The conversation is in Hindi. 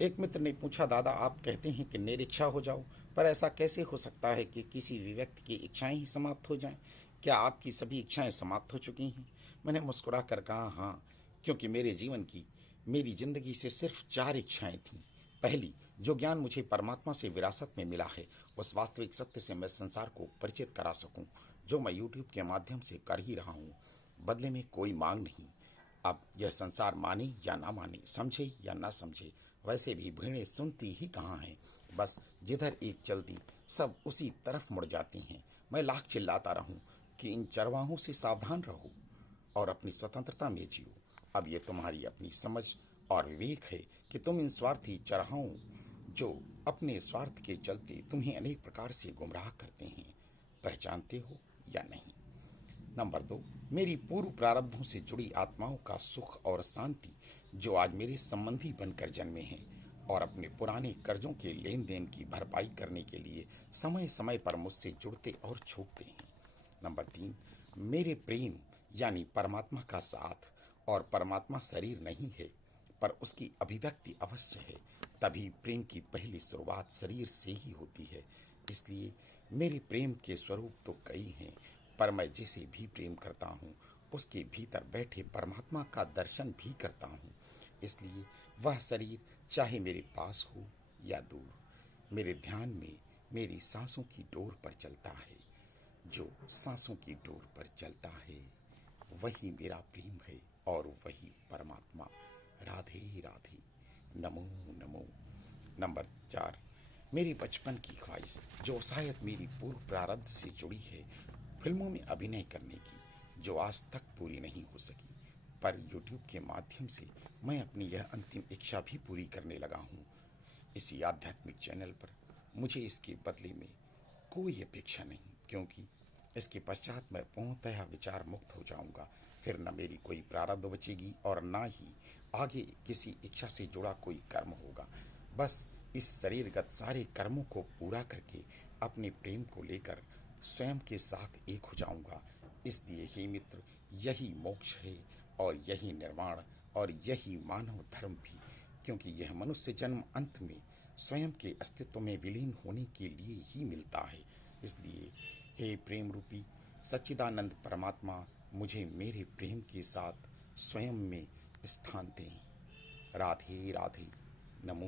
एक मित्र ने पूछा, दादा आप कहते हैं कि निरीक्षा हो जाओ, पर ऐसा कैसे हो सकता है कि किसी भी व्यक्ति की इच्छाएं ही समाप्त हो जाएं? क्या आपकी सभी इच्छाएं समाप्त हो चुकी हैं? मैंने मुस्कुरा कर कहा, हाँ, क्योंकि मेरी जिंदगी से सिर्फ 4 इच्छाएं थीं। पहली, जो ज्ञान मुझे परमात्मा से विरासत में मिला है, उस वास्तविक सत्य से मैं संसार को परिचित करा सकूं, जो मैं यूट्यूब के माध्यम से कर ही रहा हूं। बदले में कोई मांग नहीं। अब यह संसार माने या ना माने, समझे या ना समझे, वैसे भी भीड़ें सुनती ही कहाँ हैं। बस जिधर एक चलती, सब उसी तरफ मुड़ जाती हैं। मैं लाख चिल्लाता रहूं कि इन चरवाहों से सावधान रहो और अपनी स्वतंत्रता में जियो। अब ये तुम्हारी अपनी समझ और विवेक है कि तुम इन स्वार्थी चरवाहों, जो अपने स्वार्थ के चलते तुम्हें अनेक प्रकार से गुमराह करते हैं, पहचानते हो या नहीं। नंबर 2, मेरी पूर्व प्रारब्धों से जुड़ी आत्माओं का सुख और शांति, जो आज मेरे संबंधी बनकर जन्मे हैं और अपने पुराने कर्जों के लेन देन की भरपाई करने के लिए समय समय पर मुझसे जुड़ते और छूटते हैं। नंबर 3, मेरे प्रेम यानी परमात्मा का साथ, और परमात्मा शरीर नहीं है, पर उसकी अभिव्यक्ति अवश्य है। तभी प्रेम की पहली शुरुआत शरीर से ही होती है। इसलिए मेरे प्रेम के स्वरूप तो कई हैं, पर मैं जिसे भी प्रेम करता हूँ, उसके भीतर बैठे परमात्मा का दर्शन भी करता हूँ। इसलिए वह शरीर चाहे मेरे पास हो या दूर, मेरे ध्यान में मेरी सांसों की डोर पर चलता है। जो सांसों की डोर पर चलता है, वही मेरा प्रेम है और वही परमात्मा। राधे राधे, नमो नमो। नंबर 4, मेरी बचपन की ख्वाहिश, जो शायद मेरी पूर्व प्रारब्ध से जुड़ी है, फिल्मों में अभिनय करने की, जो आज तक पूरी नहीं हो सकी। पर यूट्यूब के माध्यम से मैं अपनी यह अंतिम इच्छा भी पूरी करने लगा हूँ। इसी आध्यात्मिक चैनल पर मुझे इसके बदले में कोई अपेक्षा नहीं, क्योंकि इसके पश्चात मैं पूर्णतः विचार मुक्त हो जाऊंगा। फिर न मेरी कोई प्रारब्ध बचेगी और ना ही आगे किसी इच्छा से जुड़ा कोई कर्म होगा। बस इस शरीरगत सारे कर्मों को पूरा करके अपने प्रेम को लेकर स्वयं के साथ एक हो जाऊंगा। इसलिए हे मित्र, यही मोक्ष है और यही निर्वाण और यही मानव धर्म भी, क्योंकि यह मनुष्य जन्म अंत में स्वयं के अस्तित्व में विलीन होने के लिए ही मिलता है। इसलिए हे प्रेम रूपी सच्चिदानंद परमात्मा, मुझे मेरे प्रेम के साथ स्वयं में स्थान दें। राधे राधे, नमो